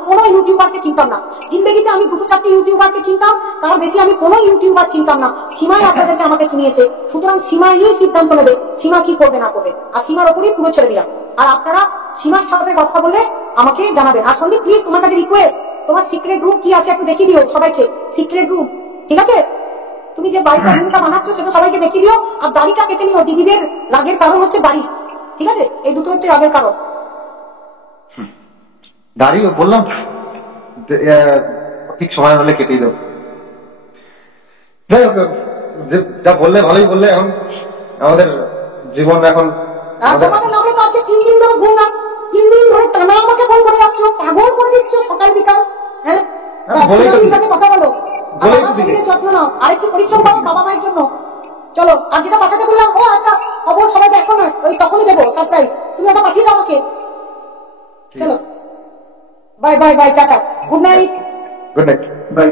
কোনো ইউটিউবারকে চিনতাম না জিন্দেগিতে, আমি 2-4টি ইউটিউবারকে চিনতাম, তার বেশি আমি কোনো ইউটিউবার চিনতাম না। সীমাই আপনাদেরকে আমাকে চিনিয়েছে, সুতরাং সীমাই নিয়ে সিদ্ধান্ত নেবে সীমা কি করবে না করবে, আর সীমার ওপরই পুরো ছেড়ে দিলাম। আর আপনারা সীমার সাথে কথা বললে আমাকে জানাবেন। আর সন্দীপ প্লিজ তোমার কাছে রিকোয়েস্ট, তোমার সিক্রেট রুম কি আছে একটু দেখিয়ে দিও সবাইকে, সিক্রেট রুম, ঠিক আছে? তুমি যে বাড়িটা রুমটা বানাচ্ছ সেটা সবাইকে দেখিয়ে দিও, আর দাড়িটা কেটে নিও। দিদিদের রাগের কারণ হচ্ছে দাড়ি, ঠিক আছে? এই দুটো হচ্ছে রাগের কারণ। দাড়ি বললাম ঠিক সময় হলে কেটেই দেবো। যাই হোক, যা বললে ভালোই বললে। এখন আমাদের জীবন এখন তোমাদের নামে তো আজকে 3 দিন ধরে ঘুম না, 3 দিন ধরে টানা আমাকে ফোন করে যাচ্ছ, পাগল করে দিচ্ছ সকাল বিকাল। হ্যাঁ, সাথে কথা বলো, যত্ন নাও, আরেকটু পরিশ্রম করো বাবা মায়ের জন্য। চলো, আর যেটা পাঠাতে বললাম, ও একটা খবর সবাইকে এখন নয়, ওই তখনই দেবো সারপ্রাইজ, তুমি ওটা পাঠিয়ে দাও আমাকে। চলো, bye bye bye, tata, good night. By.